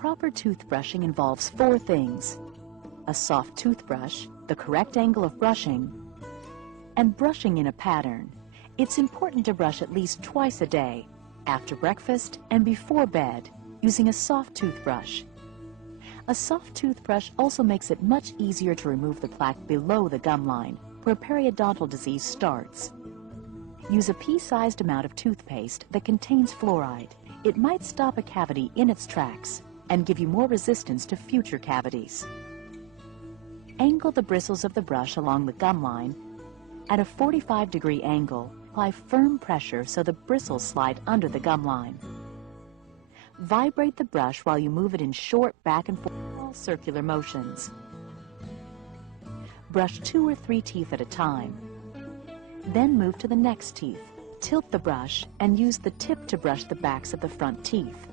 Proper toothbrushing involves 4 things: a soft toothbrush, the correct angle of brushing, and brushing in a pattern. It's important to brush at least twice a day, after breakfast and before bed, using a soft toothbrush. A soft toothbrush also makes it much easier to remove the plaque below the gum line, where periodontal disease starts. Use a pea-sized amount of toothpaste that contains fluoride. It might stop a cavity in its tracks and give you more resistance to future cavities. Angle the bristles of the brush along the gum line at a 45-degree angle. Apply firm pressure so the bristles slide under the gum line. Vibrate the brush while you move it in short back and forth circular motions. Brush 2 or 3 teeth at a time. Then move to the next teeth. Tilt the brush and use the tip to brush the backs of the front teeth.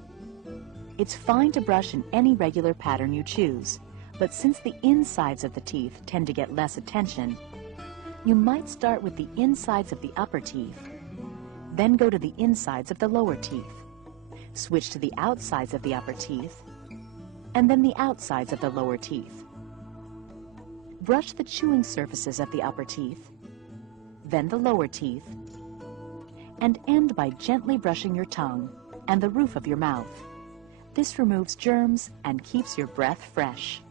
It's fine to brush in any regular pattern you choose, but since the insides of the teeth tend to get less attention, you might start with the insides of the upper teeth, then go to the insides of the lower teeth, switch to the outsides of the upper teeth, and then the outsides of the lower teeth. Brush the chewing surfaces of the upper teeth, then the lower teeth, and end by gently brushing your tongue and the roof of your mouth. This removes germs and keeps your breath fresh.